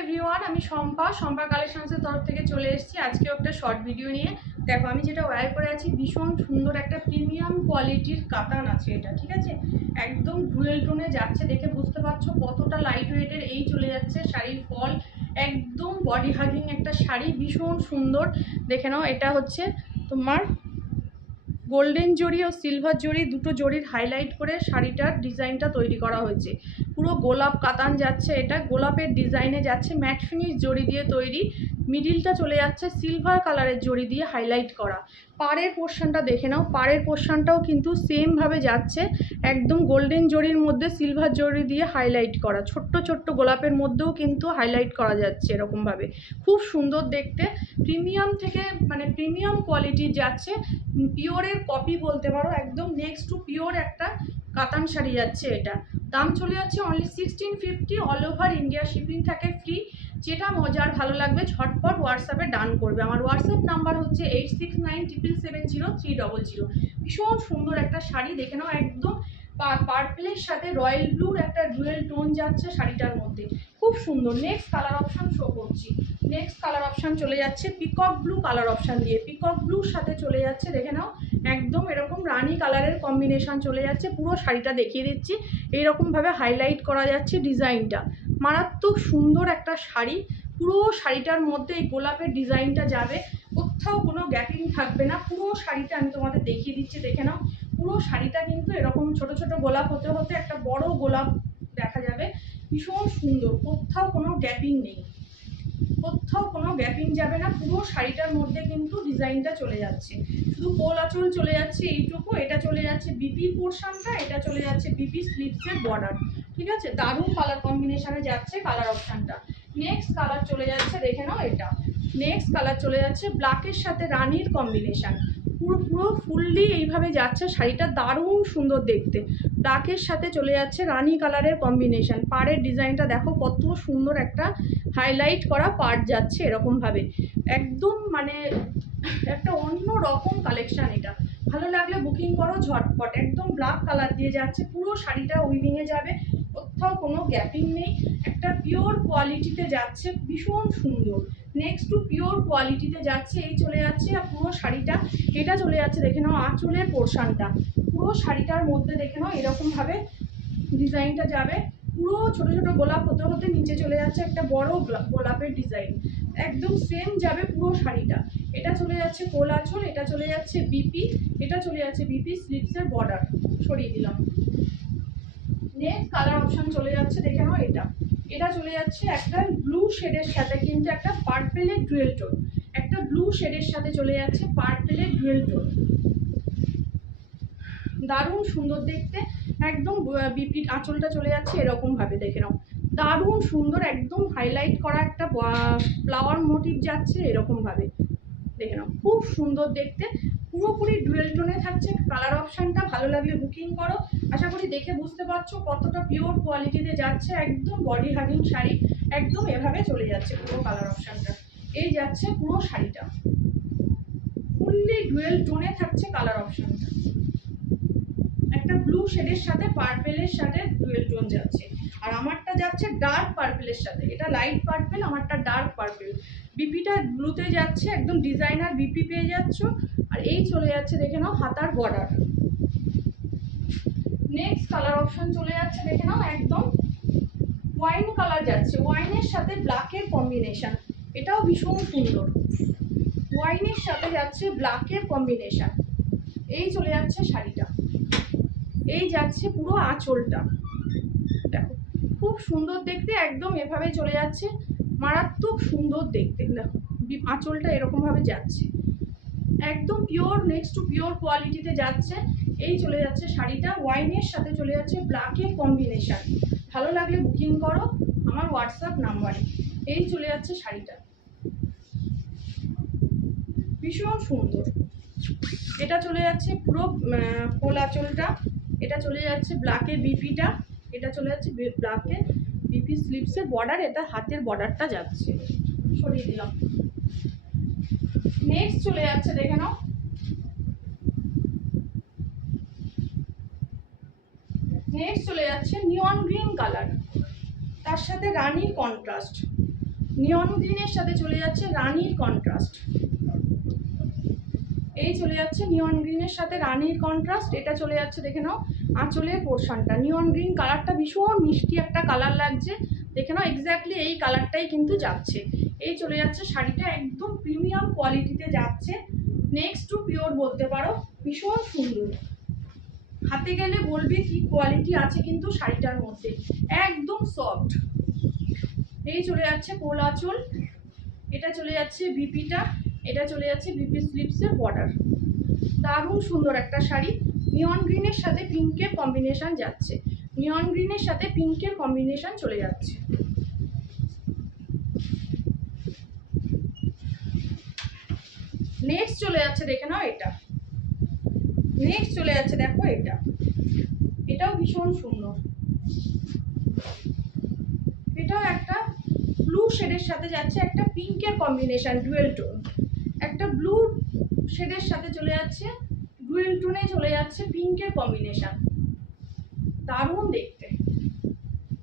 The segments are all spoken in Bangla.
এভরিওয়ান, আমি শম্পা কালেকশনসের তরফ থেকে চলে এসেছি আজকেও একটা শর্ট ভিডিও নিয়ে। দেখো আমি যেটা ওয়্যার করে আছি ভীষণ সুন্দর একটা প্রিমিয়াম কোয়ালিটির কাতান আছে এটা, ঠিক আছে। একদম ডুয়েল টোনে যাচ্ছে, দেখে বুঝতে পারছো কতটা লাইট ওয়েটের। এই চলে যাচ্ছে শাড়ির ফল, একদম বডি হাগিং একটা শাড়ি, ভীষণ সুন্দর। দেখে নাও, এটা হচ্ছে তোমার গোল্ডেন জরি ও সিলভার জরি, দুটো জরির হাইলাইট করে শাড়িটার ডিজাইনটা তৈরি করা হয়েছে। পুরো গোলাপ কাতান যাচ্ছে, এটা গোলাপের ডিজাইনে যাচ্ছে, ম্যাট ফিনিশ জরি দিয়ে তৈরি। মিডিলটা চলে যাচ্ছে সিলভার কালারের জরি দিয়ে হাইলাইট করা। পাড়ের পোর্শনটা দেখে নাও, পাড়ের পোর্শনটাও কিন্তু সেমভাবে যাচ্ছে, একদম গোল্ডেন জরির মধ্যে সিলভার জরি দিয়ে হাইলাইট করা। ছোট্ট ছোট্ট গোলাপের মধ্যেও কিন্তু হাইলাইট করা যাচ্ছে এরকমভাবে, খুব সুন্দর দেখতে। প্রিমিয়াম থেকে মানে প্রিমিয়াম কোয়ালিটির যাচ্ছে, পিওরের কপি বলতে পারো, একদম নেক্সট টু পিওর একটা কাতান শাড়ি যাচ্ছে। এটা দাম চলে যাচ্ছে only 1650। All over India shipping থাকে ফ্রি। যেটা মজার ভালো লাগবে ঝটপট হোয়াটসঅ্যাপে ডান করবে। আমার হোয়াটসঅ্যাপ নাম্বার হচ্ছে 8697770300। ভীষণ সুন্দর একটা শাড়ি, দেখে নাও, একদম পার্পলের সাথে রয়্যাল ব্লুর একটা ডুয়েল টোন যাচ্ছে শাড়িটার মধ্যে, খুব সুন্দর। নেক্সট কালার অপশান শো করছি। নেক্সট কালার অপশান চলে যাচ্ছে পিকক ব্লু কালার অপশান দিয়ে, পিকক ব্লুর সাথে চলে যাচ্ছে, দেখে নাও, একদম এরকম রানি কালারের কম্বিনেশন চলে যাচ্ছে। পুরো শাড়িটা দেখিয়ে দিচ্ছি, এইরকমভাবে হাইলাইট করা যাচ্ছে ডিজাইনটা। মারাত্মক সুন্দর একটা শাড়ি, পুরো শাড়িটার মধ্যে এই গোলাপের ডিজাইনটা যাবে, কোথাও কোনো গ্যাপিং থাকবে না। পুরো শাড়িটা আমি তোমাদের দেখিয়ে দিচ্ছি, দেখে নাও। পুরো শাড়িটা কিন্তু এরকম ছোট ছোট গোলাপ হতে হতে একটা বড় গোলাপ দেখা যাবে, ভীষণ সুন্দর। কোথাও কোনো গ্যাপিং নেই, কোথাও কোনো গ্যাপিং যাবে না। পুরো শাড়িটার মধ্যে কিন্তু ডিজাইনটা চলে যাচ্ছে, শুধু কোল আঁচল চলে যাচ্ছে এইটুকু। এটা চলে যাচ্ছে বিপির পোর্শনটা, এটা চলে যাচ্ছে বিপি স্লিভসের বর্ডার, ঠিক আছে। দারুণ কালার কম্বিনেশনে যাচ্ছে কালার অপশানটা। নেক্সট কালার চলে যাচ্ছে, দেখে নাও, এটা নেক্সট কালার চলে যাচ্ছে ব্ল্যাকের সাথে রানির কম্বিনেশন। পুরো পুরো ফুললি এইভাবে যাচ্ছে শাড়িটা, দারুণ সুন্দর দেখতে। ব্ল্যাকের সাথে চলে যাচ্ছে রানি কালারের কম্বিনেশন। পাড়ের ডিজাইনটা দেখো, কত সুন্দর একটা হাইলাইট করা পার্ট যাচ্ছে এরকমভাবে, একদম মানে একটা অন্য রকম কালেকশান। এটা ভালো লাগলে বুকিং করো ঝটপট। একদম ব্ল্যাক কালার দিয়ে যাচ্ছে, পুরো শাড়িটা উইভিংয়ে যাবে, কোথাও কোনো গ্যাপিং নেই, একটা পিওর কোয়ালিটিতে যাচ্ছে, ভীষণ সুন্দর। নেক্সট টু পিওর কোয়ালিটিতে যাচ্ছে, এই চলে যাচ্ছে। আর পুরো শাড়িটা এটা চলে যাচ্ছে, দেখে নাও, আঁচলের পোর্শনটা। পুরো শাড়িটার মধ্যে দেখে নাও এরকমভাবে ডিজাইনটা যাবে, পুরো ছোট ছোট গোলাপ হতে হতে নিচে চলে যাচ্ছে একটা বড় গোলাপের ডিজাইন, একদম সেম যাবে পুরো শাড়িটা। এটা চলে যাচ্ছে কোল আঁচল, এটা চলে যাচ্ছে বিপি, এটা চলে যাচ্ছে বিপি স্লিভসের বর্ডার। সরিয়ে দিলাম। নেক্সট কালার অপশন চলে যাচ্ছে, দেখে নাও, এটা এটা চলে যাচ্ছে একটা ব্লু শেডের সাথে কিন্তু একটা পার্পেলের ডুয়েল টোন, একটা ব্লু শেডের সাথে চলে যাচ্ছে পার্পেলের ডুয়েল টোন, দারুণ সুন্দর দেখতে। একদম বিপি আঁচলটা চলে যাচ্ছে এরকম ভাবে, দেখে নাও, দারুণ সুন্দর, একদম হাইলাইট করা একটা ফ্লাওয়ার মোটিভ যাচ্ছে এরকম ভাবে, দেখে নাও, খুব সুন্দর দেখতে। পুরোপুরি ডুয়েল টোনে থাকছে কালার অপশানটা। ভালো লাগলে বুকিং করো। আশা করি দেখে বুঝতে পারছো কতটা পিওর কোয়ালিটিতে যাচ্ছে, একদম বডি হাগিং শাড়ি, একদম এভাবে চলে যাচ্ছে পুরো কালার অপশানটা। এই যাচ্ছে পুরো শাড়িটা, ফুললি ডুয়েল টোনে থাকছে কালার অপশানটা, একটা ব্লু শেডের সাথে পার্পেলের সাথে ডুয়েল টোন যাচ্ছে। আর আমারটা যাচ্ছে ডার্ক পার্পেলের সাথে, এটা লাইট পার্পেল, আমারটা ডার্ক পার্পেল। বিপিটা ব্লুতে যাচ্ছে, একদম ডিজাইনার বিপি পেয়ে যাচ্ছ। আর এই চলে যাচ্ছে, দেখে নাও, হাতার বর্ডার। নেক্সট কালার অপশন চলে যাচ্ছে, দেখে নাও, একদম ওয়াইন কালার যাচ্ছে, ওয়াইনের সাথে ব্ল্যাকের কম্বিনেশন, এটাও ভীষণ সুন্দর। ওয়াইনের সাথে যাচ্ছে ব্ল্যাকের কম্বিনেশন। এই চলে যাচ্ছে শাড়িটা, এই যাচ্ছে পুরো আঁচলটা, দেখো, খুব সুন্দর দেখতে, একদম এভাবে চলে যাচ্ছে, মারাত্মক সুন্দর দেখতে। দেখো আঁচলটা এরকম ভাবে যাচ্ছে, একদম পিওর নেক্সট টু পিওর কোয়ালিটিতে যাচ্ছে। এই চলে যাচ্ছে শাড়িটা, ওয়াইনের সাথে চলে যাচ্ছে ব্ল্যাকের কম্বিনেশন। ভালো লাগলে বুকিং করো আমার হোয়াটসঅ্যাপ নাম্বারে। এই চলে যাচ্ছে শাড়িটা, ভীষণ সুন্দর। এটা চলে যাচ্ছে পুরো কোল আঁচলটা, এটা চলে যাচ্ছে ব্ল্যাকের বিপিটা, এটা চলে যাচ্ছে ব্ল্যাকের বিপি স্লিভসের বর্ডার, এটা হাতের বর্ডারটা যাচ্ছে। সরিয়ে দিলাম। নেক্সট চলে যাচ্ছে, দেখে নাও, নেক্সট চলে যাচ্ছে নিয়ন গ্রিন কালার, তার সাথে রানির কন্ট্রাস্ট, নিয়ন গ্রিনের সাথে চলে যাচ্ছে রানীর কন্ট্রাস্ট, এই চলে যাচ্ছে নিয়ন গ্রিনের সাথে রানীর কন্ট্রাস্ট। এটা চলে যাচ্ছে দেখে নাও আঁচলের পোর্শনটা, নিয়ন গ্রিন কালারটা ভীষণ মিষ্টি একটা কালার লাগছে, দেখে নাও এক্স্যাক্টলি এই কালারটাই কিন্তু যাচ্ছে। এই চলে যাচ্ছে শাড়িটা, একদম প্রিমিয়াম কোয়ালিটিতে যাচ্ছে, নেক্সট টু পিওর বলতে পারো, ভীষণ সুন্দর, হাতে গেলে বলবে কি কোয়ালিটি আছে কিন্তু শাড়িটার মধ্যে, একদম সফট। এই চলে যাচ্ছে কোল আঁচল, এটা চলে যাচ্ছে বিপিটা, এটা চলে যাচ্ছে বিপি স্লিপসের বর্ডার। দারুণ সুন্দর একটা শাড়ি, নিয়ন গ্রিনের সাথে পিঙ্কের কম্বিনেশন যাচ্ছে, নিয়ন গ্রিনের সাথে পিঙ্কের কম্বিনেশন চলে যাচ্ছে। নেক্সট চলে যাচ্ছে দেখে নাও এটা, নেক্সট চলে যাচ্ছে দেখো এটা, এটাও ভীষণ সুন্দর, এটাও একটা ব্লু শেডের সাথে যাচ্ছে, একটা পিঙ্কের কম্বিনেশন ডুয়েল টোন, একটা ব্লু শেডের সাথে চলে যাচ্ছে, ডুয়েল টোনে চলে যাচ্ছে পিঙ্কের কম্বিনেশন, দারুণ দেখতে।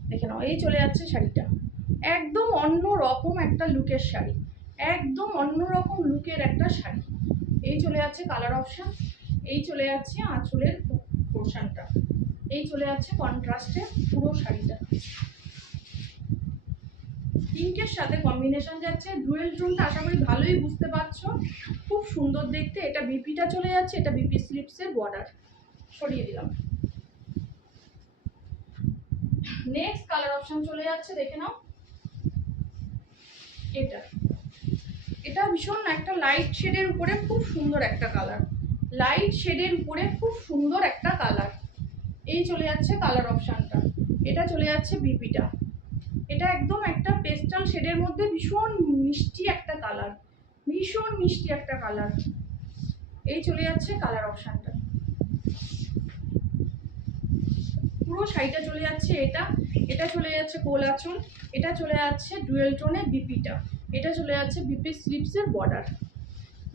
দেখে নাও এই চলে যাচ্ছে শাড়িটা, একদম অন্য রকম একটা লুকের শাড়ি, একদম অন্য রকম লুকের একটা শাড়ি। এই চলে যাচ্ছে কালার অপশন, এই চলে যাচ্ছে আঁচলের পোর্শনটা, এই চলে যাচ্ছে কন্ট্রাস্টে পুরো শাড়িটা, পিঙ্কের সাথে কম্বিনেশন যাচ্ছে, ডুয়েল টোনটা আশা করি ভালোই বুঝতে পারছো, খুব সুন্দর দেখতে। এটা বিপিটা চলে যাচ্ছে, এটা বিপি স্লিপসের বর্ডার, সরিয়ে দিলাম। নেক্সট কালার অপশন চলে যাচ্ছে দেখে নাও এটা, এটা ভীষণ একটা লাইট শেডের উপরে খুব সুন্দর একটা কালার, লাইট শেডের উপরে খুব সুন্দর একটা কালার। এই চলে যাচ্ছে কালার অপশনটা, এটা চলে যাচ্ছে বিপিটা, এটা একদম একটা পেস্টাল শেডের মধ্যে ভীষণ মিষ্টি একটা কালার, ভীষণ মিষ্টি একটা কালার। এই চলে যাচ্ছে কালার অপশনটা, পুরো শাড়িটা চলে যাচ্ছে এটা, এটা চলে যাচ্ছে কোল আঁচল, এটা চলে যাচ্ছে ডুয়েল টোনে বিপিটা, এটা চলে যাচ্ছে বিপি স্লিপসের বর্ডার।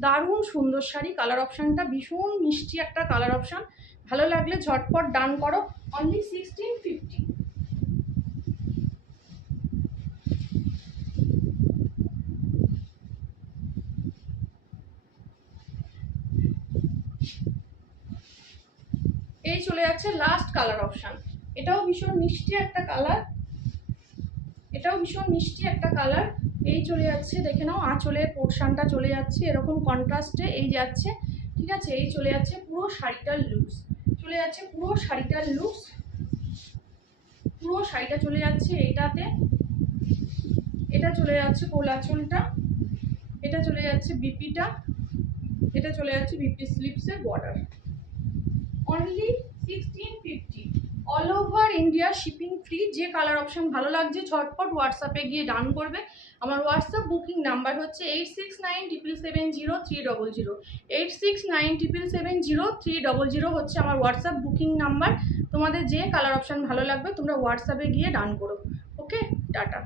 দারুণ সুন্দর শাড়ি, কালার অপশনটা ভীষণ মিষ্টি একটা কালার অপশন, ভালো লাগলে ঝটপট ডান করো, অনলি 1650। এই চলে যাচ্ছে লাস্ট কালার অপশন, এটাও ভীষণ মিষ্টি একটা কালার, এটাও ভীষণ মিষ্টি একটা কালার। এই চলে যাচ্ছে দেখে নাও আঁচলের পোর্শনটা চলে যাচ্ছে এরকম কন্ট্রাস্টে, এই যাচ্ছে, ঠিক আছে। এই চলে যাচ্ছে পুরো শাড়িটার লুকস, চলে যাচ্ছে পুরো শাড়িটার লুকস, পুরো শাড়িটা চলে যাচ্ছে এইটাতে, এটা চলে যাচ্ছে কোল আঁচলটা, এটা চলে যাচ্ছে বিপিটা, এটা চলে যাচ্ছে বিপি স্লিপসের বর্ডার, only 1650, all over India shipping free. যে কালার অপশন ভালো লাগছে ঝটপট হোয়াটসঅ্যাপে গিয়ে ডান করবে। আমার হোয়াটসঅ্যাপ বুকিং নাম্বার হচ্ছে 8697770300, 8697770300 হচ্ছে আমার হোয়াটসঅ্যাপ বুকিং নাম্বার। তোমাদের যে কালার অপশন ভালো লাগবে তোমরা হোয়াটসঅ্যাপে গিয়ে ডান করো। ওকে, টাটা।